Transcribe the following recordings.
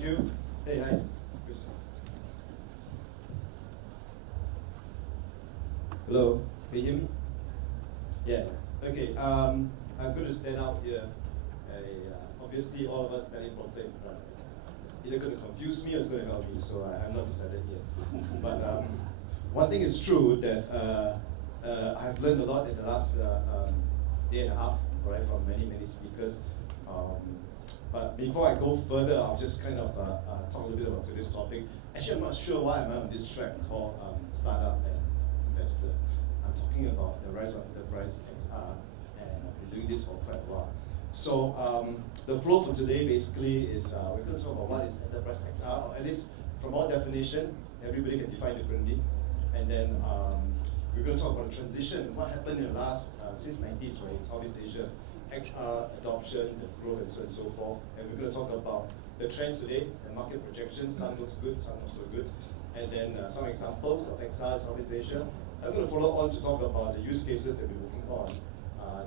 Thank you. Hey, hi. Chris. Hello, can you hear me? Yeah. Okay. I'm going to stand out here. Obviously, all of us teleprompter in front. It's either going to confuse me or it's going to help me. So I have not decided yet. But one thing is true that I have learned a lot in the last day and a half, right, from many speakers. But before I go further, I'll just kind of talk a little bit about today's topic. Actually, I'm not sure why I'm on this track called Startup and Investor. I'm talking about the rise of enterprise XR, and I've been doing this for quite a while. So the flow for today basically is we're going to talk about what is enterprise XR, or at least from our definition, everybody can define differently. And then we're going to talk about the transition, what happened in the last, since 90s, right, in Southeast Asia, XR adoption, the growth, and so on and so forth. And we're going to talk about the trends today, the market projections. Some looks good, some not so good. And then some examples of XR in Southeast Asia. I'm going to follow on to talk about the use cases that we're working on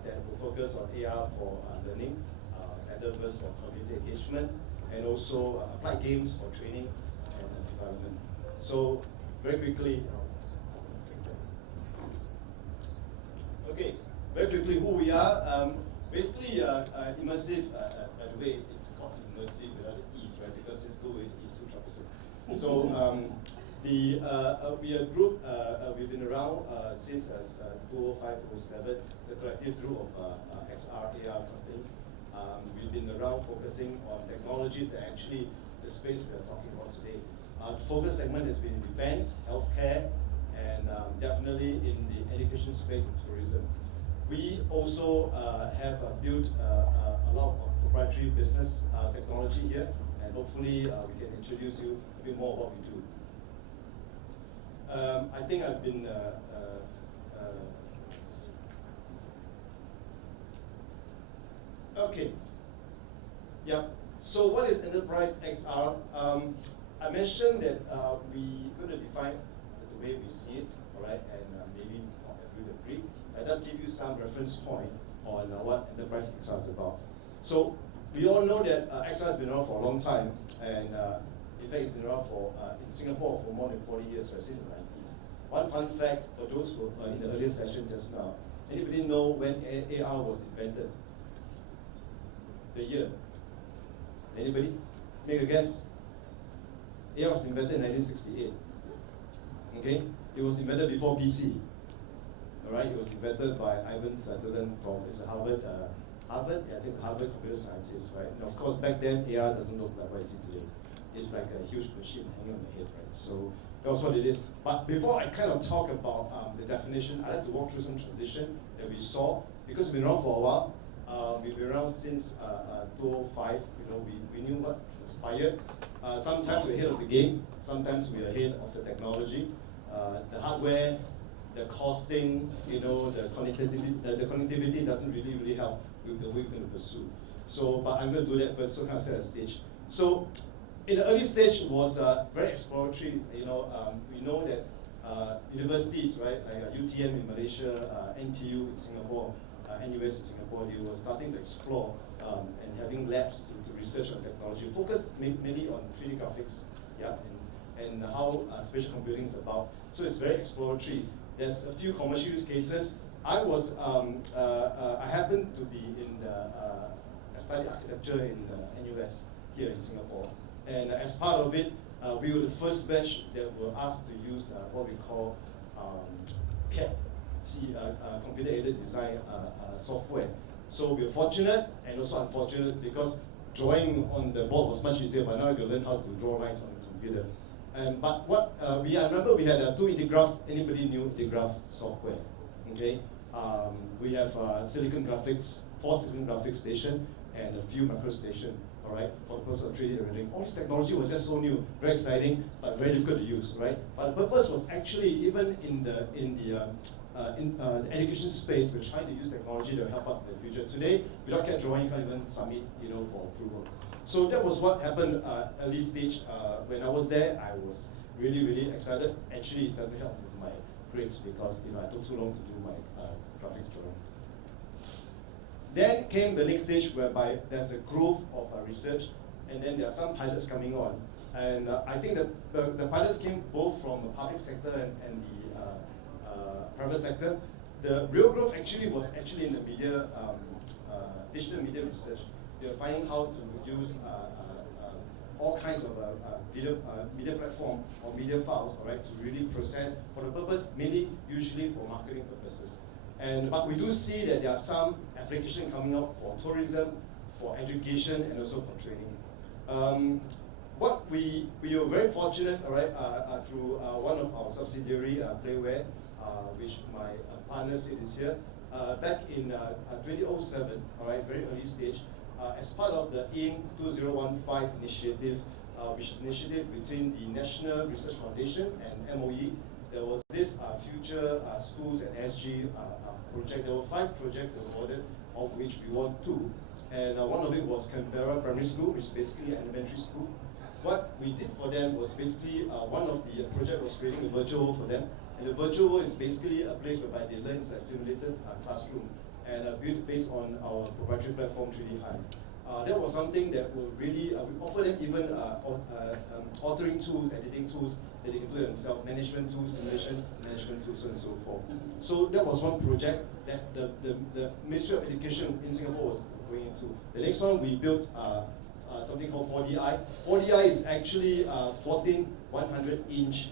that will focus on AR for learning, metaverse for community engagement, and also applied games for training and development. So very quickly, okay, very quickly who we are. Basically, immersive, by the way, it's called immersive without the E's, right? Because it's too troublesome. So we are a group, we've been around since 2005, 2007. It's a collective group of XR, AR companies. We've been around focusing on technologies that actually the space we are talking about today. The focus segment has been in defense, healthcare, and definitely in the education space and tourism. We also have built a lot of proprietary business technology here, and hopefully we can introduce you a bit more of what we do. I think I've been okay. Yeah. So what is enterprise XR? I mentioned that we're going to define the way we see it, all right, and maybe not everyone agree. That does give you some reference point on what enterprise XR is about. So we all know that XR has been around for a long time, and in fact, it's been around for in Singapore for more than 40 years, right, since the 90s. One fun fact for those who in the earlier session just now, anybody know when AR was invented? The year? Anybody? Make a guess? AR was invented in 1968. Okay? It was invented before PC. Alright, it was invented by Ivan Sutherland from Harvard. Harvard, yeah, I think it's Harvard computer scientist, right? And of course, back then AR doesn't look like what you see today. It's like a huge machine hanging on the head, right? So that's what it is. But before I kind of talk about the definition, I'd like to walk through some transition that we saw because we've been around for a while. We've been around since 2005. You know, we knew what transpired. Sometimes we're ahead of the game. Sometimes we're ahead of the technology, the hardware, the costing. You know, the connectivity doesn't really help with the way we're going to pursue. So, but I'm going to do that first. So kind of set a stage. So, in the early stage was very exploratory. You know, we know that universities, right, like UTM in Malaysia, NTU in Singapore, NUS in Singapore, they were starting to explore and having labs to research on technology, focused mainly on 3D graphics, yeah, and how spatial computing is about. So it's very exploratory. There's a few commercial use cases. I happened to be in I studied architecture in NUS here in Singapore, and as part of it, we were the first batch that were asked to use what we call CAD, computer-aided design software. So we were fortunate and also unfortunate because drawing on the board was much easier, but now you learn how to draw lines on the computer. But what I remember we had two Integraph. Anybody knew Integraph software? Okay, we have silicon graphics, 4 silicon graphics station and a few macro station. All right, for the purpose of 3D rendering. All this technology was just so new, very exciting, but very difficult to use, right? But the purpose was actually even in the education space, we're trying to use technology to help us in the future. Today, without CAD drawing, you can't even submit, you know, for approval. So that was what happened early stage. When I was there, I was really excited. Actually, it doesn't help with my grades because I took too long to do my graphics drawing. Then came the next stage whereby there's a growth of research and then there are some pilots coming on. And I think the pilots came both from the public sector and the private sector. The real growth actually was actually in the media, digital media research. They were finding how to use all kinds of media platform or media files, all right, to really process for the purpose, mainly usually for marketing purposes. But we do see that there are some application coming up for tourism, for education, and also for training. What we were very fortunate, all right, through one of our subsidiary, Playware, which my partner said is here, back in 2007, all right, very early stage, as part of the AIM 2015 initiative, which is an initiative between the National Research Foundation and MOE, there was this Future Schools and SG project. There were 5 projects awarded, of which we won 2. And one of it was Canberra Primary School, which is basically an elementary school. What we did for them was basically, one of the project was creating a virtual world for them. And the virtual world is basically a place whereby they learn a simulated classroom, and built based on our proprietary platform, 3D Hive. That was something that will really, we offer them even authoring tools, editing tools that they can do themselves, management tools, simulation management tools, and so forth. So that was one project that the Ministry of Education in Singapore was going into. The next one, we built something called 4DI. 4DI is actually 14 100-inch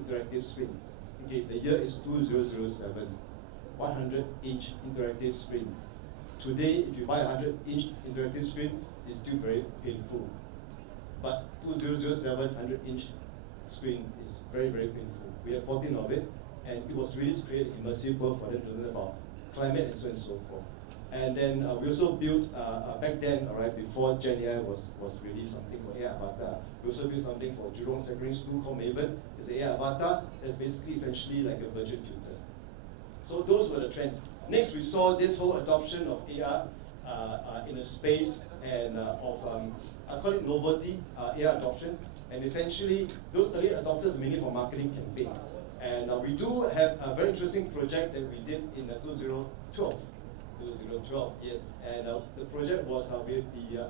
interactive screen. Okay, the year is 2007. 100-inch interactive screen. Today, if you buy a 100-inch interactive screen, it's still very painful. But 2007 100-inch screen is very, very painful. We have 14 of it, and it was really to create an immersive world for them to learn about climate and so on and so forth. And then we also built, back then, all right, before Gen AI was really something for AI Avatar, we also built something for Jurong Secondary School called Maven. It's an AI Avatar that's basically essentially like a virtual tutor. So those were the trends. Next, we saw this whole adoption of AR in a space and I call it novelty, AR adoption. And essentially, those early adopters mainly for marketing campaigns. And we do have a very interesting project that we did in 2012. 2012, yes. And the project was with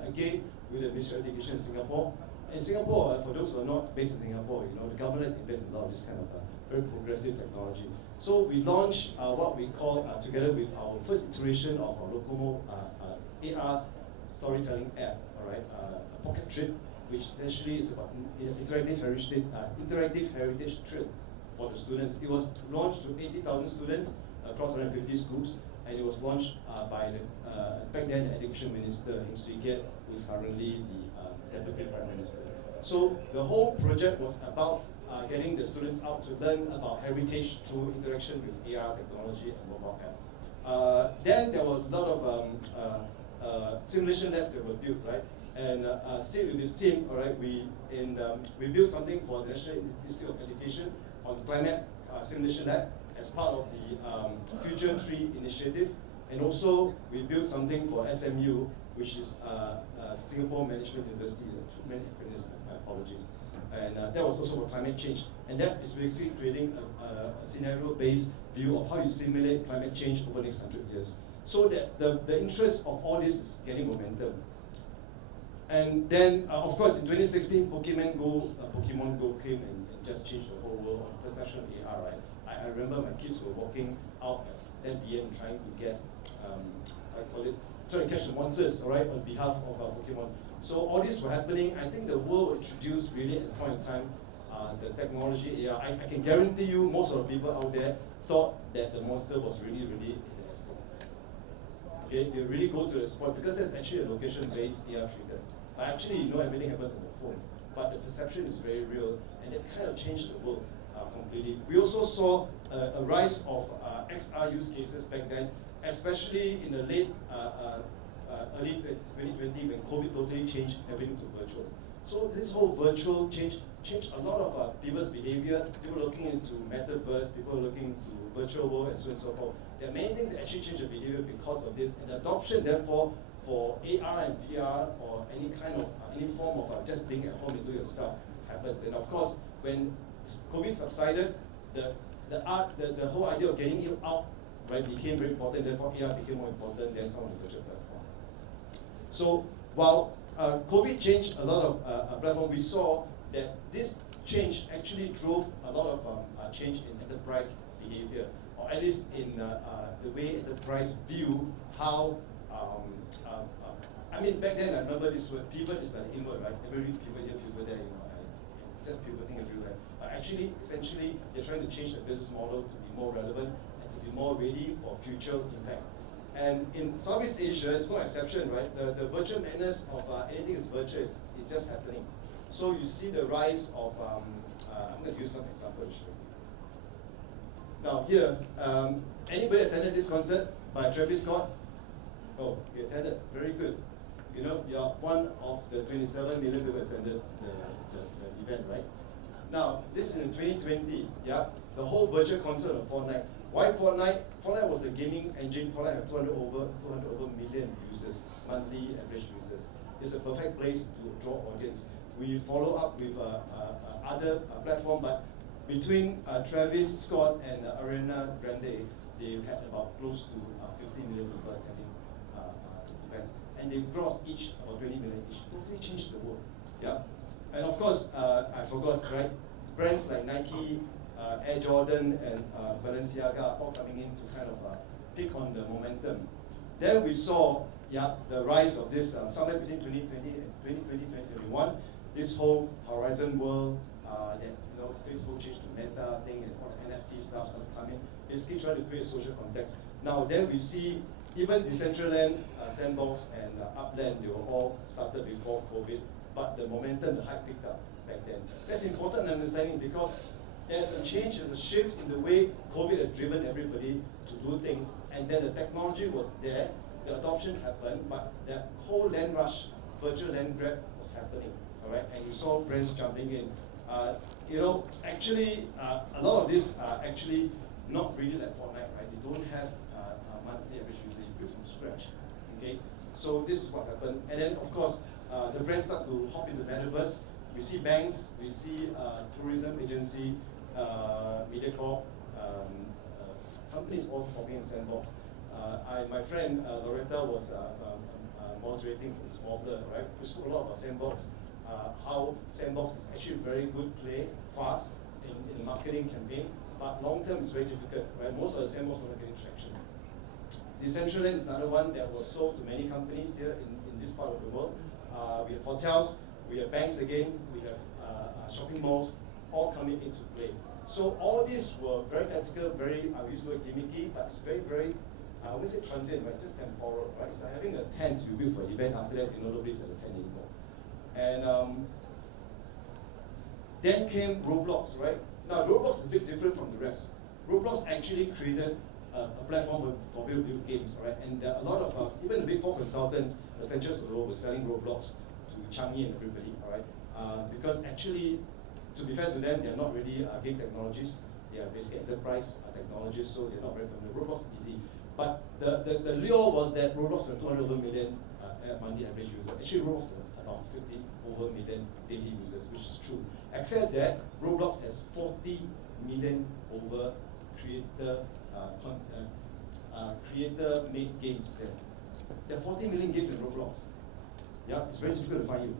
again, with the Ministry of Education in Singapore. In Singapore, for those who are not based in Singapore, you know, the government invests in a lot of this kind of very progressive technology. So we launched what we call, together with our first iteration of our Locomo AR storytelling app, all right, a pocket trip, which essentially is about interactive heritage trip for the students. It was launched to 80,000 students across 150 schools, and it was launched by the back then Education Minister, Heng Swee Keat, who is currently the Deputy Prime Minister. So the whole project was about getting the students out to learn about heritage through interaction with AR technology and mobile app. Then there were a lot of simulation labs that were built, right? And Sid with his team, all right, we built something for the National Institute of Education on climate simulation lab as part of the Future 3 initiative. And also we built something for SMU, which is Singapore Management University, apologies. And that was also for climate change. And that is basically creating a scenario-based view of how you simulate climate change over the next 100 years. So that the interest of all this is getting momentum. And then, of course, in 2016, Pokemon Go came and just changed the whole world on perception of AR, right? I remember my kids were walking out at 10 p.m. trying to get, trying to catch the monsters, all right, on behalf of Pokemon. So all this were happening. I think the world introduced really at a point in time the technology AR. I can guarantee you most of the people out there thought that the monster was really, really in the store. Okay, they really go to the spot because there's actually a location-based AR trigger. Actually, you know, everything happens on the phone, but the perception is very real, and it kind of changed the world completely. We also saw a rise of XR use cases back then, especially in the late early 2020 when COVID totally changed everything to virtual. So this whole virtual changed a lot of people's behavior. People looking into metaverse, people looking into virtual world, and so on and so forth. There are many things that actually change the behavior because of this, and adoption, therefore, for AR and VR or any kind of any form of just being at home and doing your stuff happens. And of course, when COVID subsided, the whole idea of getting you out, right, became very important. Therefore, AR became more important than some of the virtual platforms. So while COVID changed a lot of platform. We saw that this change actually drove a lot of change in enterprise behavior, or at least in the way enterprise view how. I mean, back then I remember this word pivot is like inward, right? Every pivot here, pivot there, it's just pivoting everywhere. Actually, essentially, they're trying to change the business model to be more relevant and to be more ready for future impact. And in Southeast Asia, it's no exception, right? The virtual madness of anything is virtual is just happening. So you see the rise of, I'm going to use some examples. Now here, anybody attended this concert by Travis Scott? Oh, you attended, very good. You know, you're one of the 27 million people attended the event, right? Now, this is in 2020, yeah, the whole virtual concert of Fortnite. Why Fortnite? Fortnite was a gaming engine. Fortnite have 200 over million users, monthly average users. It's a perfect place to draw audience. We follow up with other platform, but between Travis Scott and Ariana Grande, they had about close to 50 million people attending the event. And they grossed each about 20 million each. Totally changed the world. Yeah. And of course, I forgot, right? Brands like Nike, Air Jordan, and Balenciaga all coming in to kind of pick on the momentum. Then we saw, yeah, the rise of this somewhere between 2020 and 2021. This whole Horizon world that Facebook changed to Meta thing and all the NFT stuff started coming. Basically, trying to create a social context. Now, then we see even Decentraland, Sandbox, and Upland. They were all started before COVID. But the momentum, the hype picked up back then. That's important understanding because there's a change, there's a shift in the way COVID had driven everybody to do things, and then the technology was there, the adoption happened, but that whole land rush, virtual land grab was happening, all right? And you saw brands jumping in. Actually, a lot of this are actually not really like Fortnite, right? They don't have monthly average user, you build from scratch, okay? So this is what happened, and then of course, the brands start to hop into the metaverse. We see banks, we see tourism agency, MediaCorp, companies all hopping in Sandbox. My friend Loretta was moderating for this Wobbler, right? We spoke a lot about Sandbox, how Sandbox is actually a very good play, fast in marketing campaign, but long term is very difficult, right? Most of the Sandbox are not getting traction. Decentraland is another one that was sold to many companies here in this part of the world. We have hotels, we have banks again, we have shopping malls, all coming into play. So all these were very tactical, very, I use the word gimmicky, but it's very, very, I wouldn't say transient, right? It's just temporal, right? It's like having a tent you build for an event, after that, nobody's at the tent anymore. And then came Roblox, right? Now, Roblox is a bit different from the rest. Roblox actually created a platform for people to build games, right? And there are a lot of, even the big four consultants, Accenture of the world, were selling Roblox to Changi and everybody, all right? Because actually, to be fair to them, they're not really game technologists. They are basically enterprise technologists, so they're not very familiar. Roblox is easy. But the lure was that Roblox has 200 over million monthly average users. Actually, Roblox has about 50 over million daily users, which is true. Except that Roblox has 40 million over creator-made games there. There are 40 million games in Roblox. Yeah, it's very difficult to find you.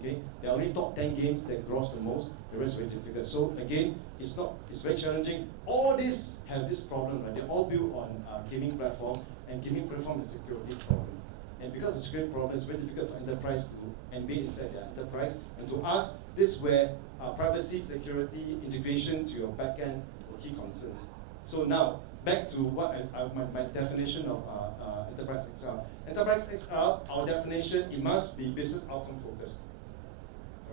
Okay, there are only top 10 games that gross the most. The rest is very difficult. So again, it's very challenging. All these have this problem, right? They're all built on gaming platform, and gaming platform is a security problem. And because it's a security problem, it's very difficult for enterprise to embed inside their enterprise. And to us, this is where privacy, security, integration to your backend were key concerns. So now, back to what my definition of Enterprise XR. Enterprise XR, our definition, it must be business outcome focused.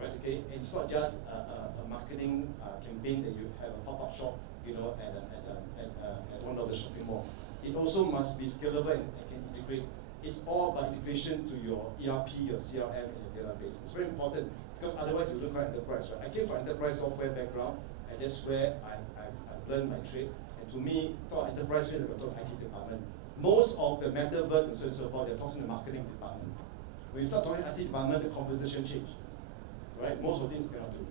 Right, okay? And it's not just a marketing campaign that you have a pop-up shop, at one of the shopping mall. It also must be scalable and can integrate. It's all about integration to your ERP, your CRM, and your database. It's very important because otherwise you look at enterprise, right? I came from enterprise software background, and that's where I've learned my trade. And to me, talk enterprise, I talk IT department. Most of the metaverse and so on and so forth, they're talking to the marketing department. When you start talking IT department, the composition change. Right? Most of things cannot do.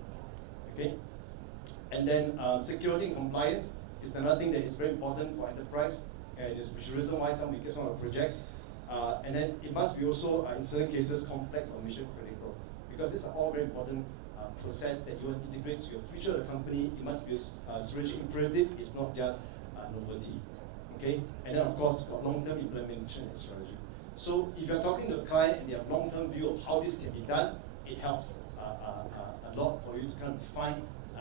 Okay? And then security and compliance is another thing that is very important for enterprise, and it's the reason why some of the projects, And then it must be also, in certain cases, complex or mission critical, because these are all very important process that you want to integrate to your future of the company. It must be strategic imperative. It's not just novelty. Okay, and then of course got long-term implementation and strategy. So if you're talking to a client and they have long-term view of how this can be done, it helps a lot for you to kind of define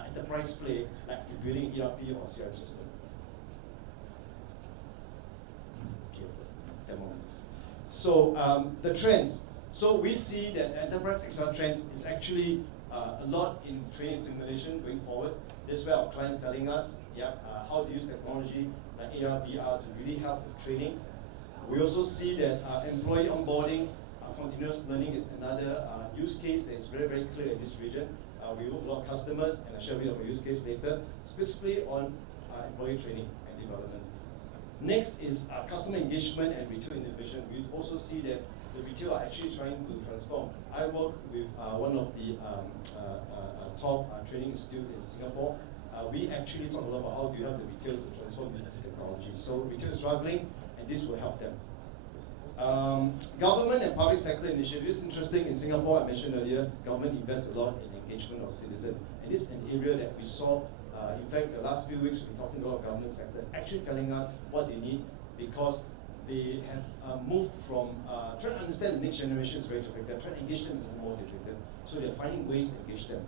enterprise play, like you're building ERP or CRM system. Okay, demo this. So the trends. So we see that enterprise XR trends is actually a lot in training simulation going forward. This is where our clients telling us, how to use technology like AR, VR to really help with training. We also see that employee onboarding, continuous learning is another use case that is very, very clear in this region. We work with a lot of customers, and I'll share a bit of a use case later, specifically on employee training and development. Next is customer engagement and retail innovation. We also see that the retail are actually trying to transform. I work with one of the top training institutes in Singapore. We actually talk a lot about how do you help the retail to transform business technology. So retail is struggling, and this will help them. Government and public sector initiatives. Interesting, in Singapore, I mentioned earlier, government invests a lot in engagement of citizens. And this is an area that we saw, in fact, the last few weeks we've been talking to a lot of government sector, actually telling us what they need, because they have moved from, trying to understand the next generation is very difficult, trying to engage them is more difficult. So they're finding ways to engage them.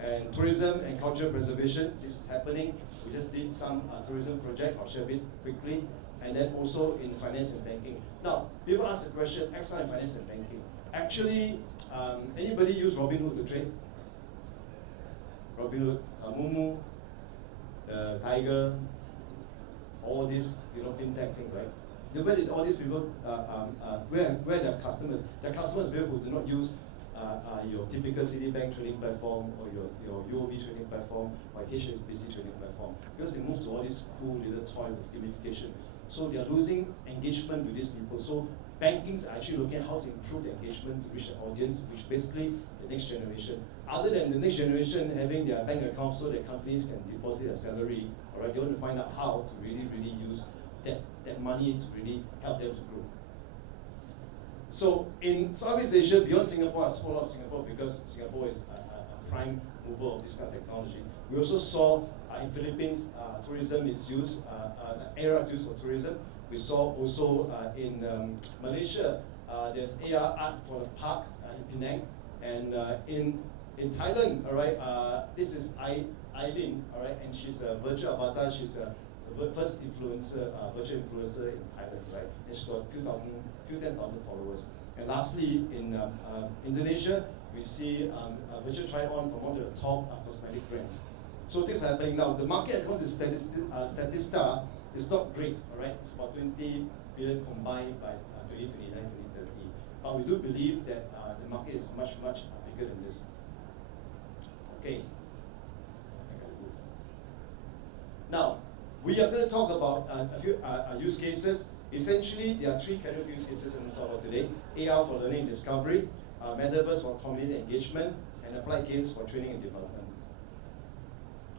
And tourism and cultural preservation, this is happening. We just did some tourism project, I'll share a bit quickly. And then also in finance and banking. Now, people ask the question, XR in finance and banking. Actually, anybody use Robinhood to trade? Robinhood, Mumu, Tiger, all this, fintech thing, right? Where did all these people, where their customers? Their customers who do not use your typical Citibank trading platform or your UOB trading platform or HSBC trading platform, because they move to all this cool little toy with gamification. So they are losing engagement with these people. So bankings are actually looking at how to improve the engagement to reach the audience, which basically the next generation. Other than the next generation having their bank account so that companies can deposit their salary, all right, they want to find out how to really, really use that money to really help them to grow. So in Southeast Asia, beyond Singapore, I spoke a lot of Singapore because Singapore is a prime mover of this kind of technology. We also saw in Philippines, tourism is used, AR is used for tourism. We saw also in Malaysia, there's AR art for the park in Penang. And in Thailand, all right, this is Eileen, all right, and she's a virtual avatar. She's the first influencer, virtual influencer in Thailand, right? And she's got a few 10,000 followers. And lastly, in Indonesia, we see a virtual try-on from one of the top cosmetic brands. So things are happening now. The market, according to Statista, is not great, all right? It's about 20 billion combined by 2029, 2030. But we do believe that the market is much, much bigger than this. Okay. Now, we are going to talk about a few use cases. Essentially, there are three category use cases I'm going to talk about today. AR for learning and discovery, metaverse for community engagement, and applied games for training and development.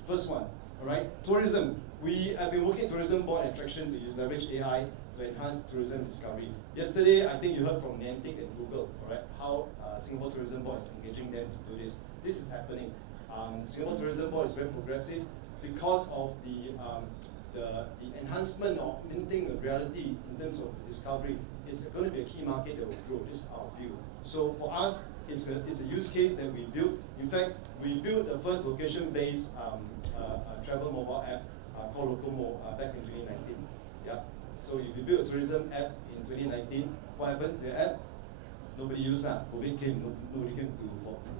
First one, all right, tourism. We have been working tourism board and attraction to leverage AI to enhance tourism discovery. Yesterday, I think you heard from Niantic and Google, all right, how Singapore Tourism Board is engaging them to do this. This is happening. Singapore Tourism Board is very progressive because of the enhancement or augmenting of reality in terms of discovery. It's going to be a key market that will grow. This is our view. So for us, it's a use case that we built. In fact, we built the first location-based travel mobile app called Locomo back in 2019. Yeah. So if you built a tourism app in 2019, what happened to the app? Nobody used that. COVID came, nobody came to,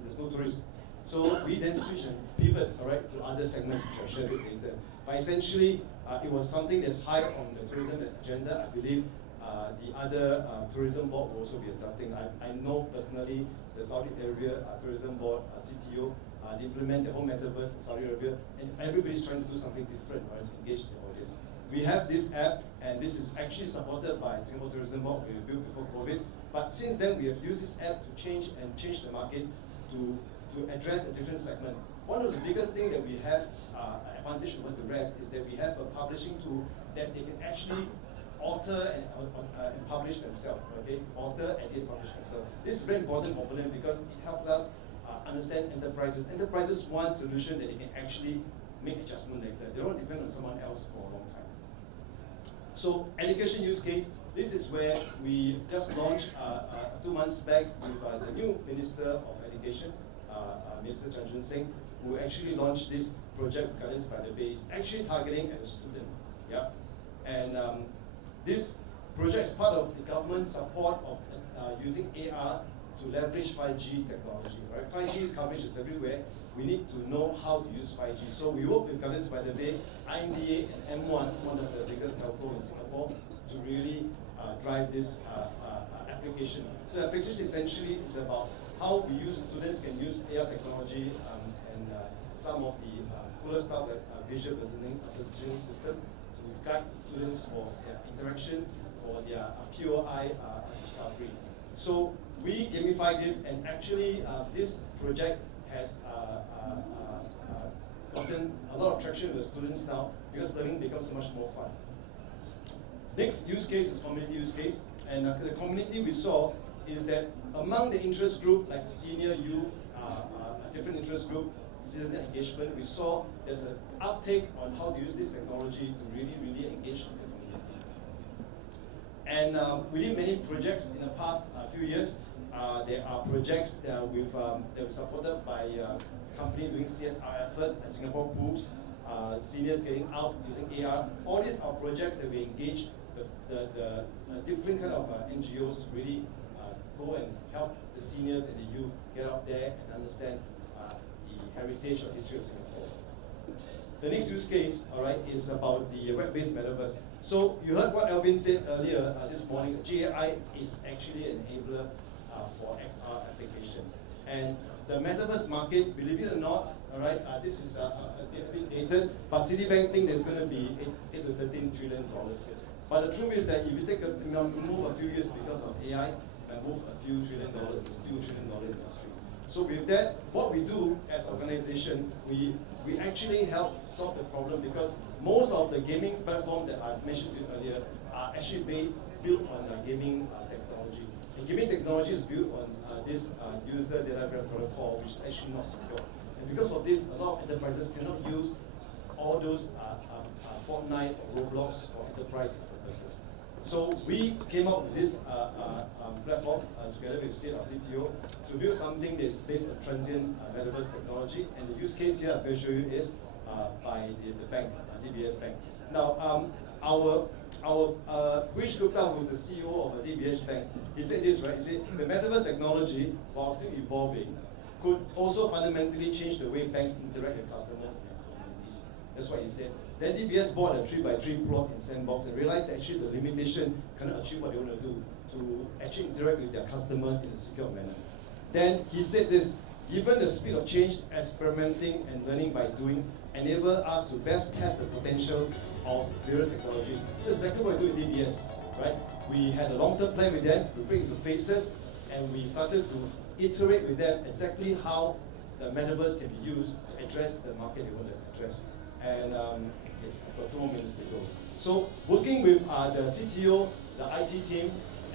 there's no tourists. So we then switched and pivot, all right, to other segments which I'll share a bit later. But essentially, it was something that's high on the tourism agenda. I believe the other tourism board will also be adopting. I know personally the Saudi Arabia tourism board CTO, they implement the whole metaverse in Saudi Arabia, and everybody's trying to do something different, right, to engage the audience. We have this app, and this is actually supported by Singapore Tourism Board. We built before COVID, but since then we have used this app to change the market to address a different segment. One of the biggest things that we have advantage over the rest is that we have a publishing tool that they can actually author and publish themselves. Okay, author, edit, publish themselves. This is a very important component because it helps us understand enterprises. Enterprises want solution that they can actually make adjustment later. They don't depend on someone else for a long time. So education use case. This is where we just launched 2 months back with the new Minister of Education, Minister Chan Singh, who actually launched this project, Gardens by the Bay. It's actually targeting at a student. Yeah, and this project is part of the government's support of using AR to leverage 5G technology. Right, 5G coverage is everywhere. We need to know how to use 5G. So we work with Gardens by the Bay, IMDA, and M1, one of the biggest telcos in Singapore, to really drive this application. So the application essentially is about how we use, students can use AR technology and some of the cooler stuff like visual positioning system to guide students for their interaction, for their POI discovery. So we gamify this, and actually this project has gotten a lot of traction with the students now because learning becomes so much more fun. Next use case is community use case, and the community we saw is that among the interest group like senior youth, different interest group, citizen engagement, we saw there's an uptake on how to use this technology to really engage the community. And we did many projects in the past few years. There are projects that were supported by company doing CSR effort at Singapore Pools, seniors getting out using AR. All these are projects that we engage the different kind of NGOs to really go and help the seniors and the youth get out there and understand the heritage of history of Singapore. The next use case, all right, is about the web-based metaverse. So you heard what Alvin said earlier this morning. GAI is actually an enabler for XR application. And the metaverse market, believe it or not, all right, this is a bit dated, but Citibank think there's going to be $8 to $13 trillion here. But the truth is that if you take move a few years because of AI, and move a few $1 trillion, it's $2 trillion industry. So with that, what we do as an organization, we actually help solve the problem because most of the gaming platform that I mentioned to you earlier are actually built on gaming technology. And gaming technology is built on this user data protocol, which is actually not secure. And because of this, a lot of enterprises cannot use all those Fortnite or Roblox for enterprise purposes. So we came up with this platform together with Sid, our CTO, to build something that is based on transient metaverse technology. And the use case here I'm going to show you is by the bank, DBS Bank. Now, our Wish Gupta, who is the CEO of DBS Bank, he said this, right? He said the metaverse technology, while still evolving, could also fundamentally change the way banks interact with customers and communities. That's what he said. Then DBS bought a 3x3 plot in Sandbox and realized actually the limitation cannot achieve what they want to do to actually interact with their customers in a secure manner. Then he said this, given the speed of change, experimenting and learning by doing enable us to best test the potential of various technologies. So exactly what we do with DBS, right? We had a long-term plan with them, we break into phases, and we started to iterate with them exactly how the metaverse can be used to address the market they want to address. And I've got 2 more minutes to go. So working with the CTO, the IT team,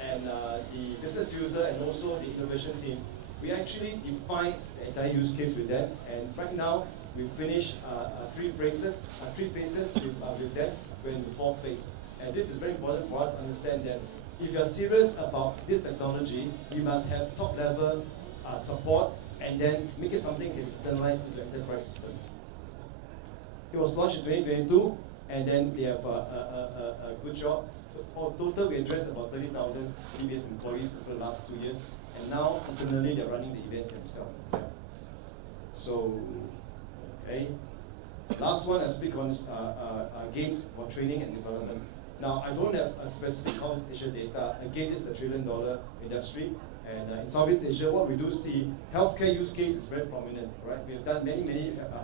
and the business user, and also the innovation team, we actually defined the entire use case with them. And right now, we finished 3 phases with them. We're in the 4th phase. And this is very important for us to understand that if you're serious about this technology, we must have top-level support and then make it something that can internalize into enterprise system. It was launched in 2022, and then they have a good job. For total, we addressed about 30,000 DBS employees over the last 2 years, and now internally they're running the events themselves. So, okay. Last one I speak on is games for training and development. Now, I don't have a specific Southeast Asia data. Again, it's a $1 trillion industry. And in Southeast Asia, what we do see, healthcare use case is very prominent, right? We have done many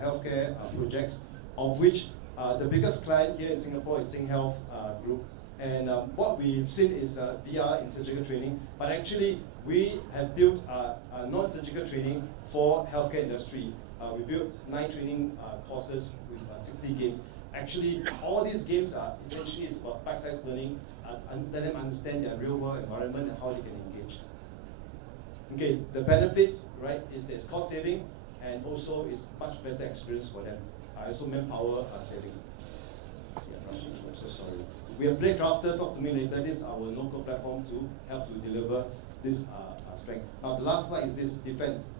healthcare projects, of which the biggest client here in Singapore is SingHealth Group. And what we've seen is VR in surgical training, but actually we have built non-surgical training for healthcare industry. We built 9 training courses with 60 games. Actually, all these games are essentially about bite-sized learning let them understand their real world environment and how they can engage. Okay, the benefits, right, is there's cost saving and also it's much better experience for them. Also manpower saving. See, I'm rushing through, I'm so sorry. We have Blake Crafter, talk to me later. This is our local platform to help to deliver this strength. Now the last slide is this, defense.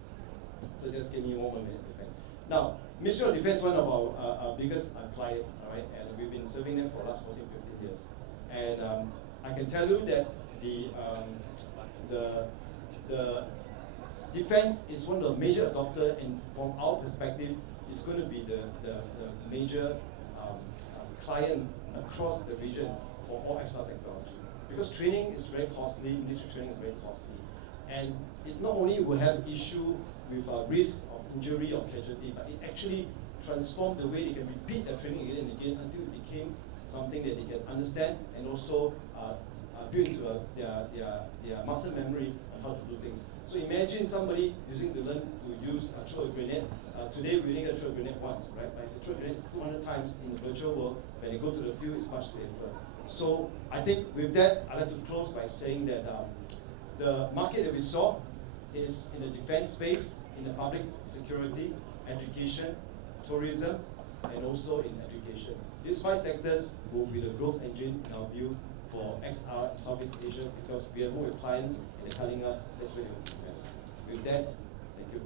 So just give me 1 more minute, defense. Now, Ministry of Defense, one of our biggest client, all right, and we've been serving them for the last 14, 15 years. And I can tell you that the defense is one of the major adopter, and from our perspective, it's going to be the major client across the region for all XR technology. Because training is very costly, military training is very costly. And it not only will have issue with risk of injury or casualty, but it actually transformed the way they can repeat their training again and again until it became something that they can understand and also build into their muscle memory on how to do things. So imagine somebody learn to use throw a grenade. Today we only get throw a grenade once, right? But if you throw a grenade 200 times in the virtual world, when they go to the field, it's much safer. So I think with that, I'd like to close by saying that the market that we saw is in the defense space, in the public security, education, tourism, and also in education. These 5 sectors will be the growth engine in our view for XR Southeast Asia because we have worked with clients and they're telling us that's where they will invest. With that, thank you.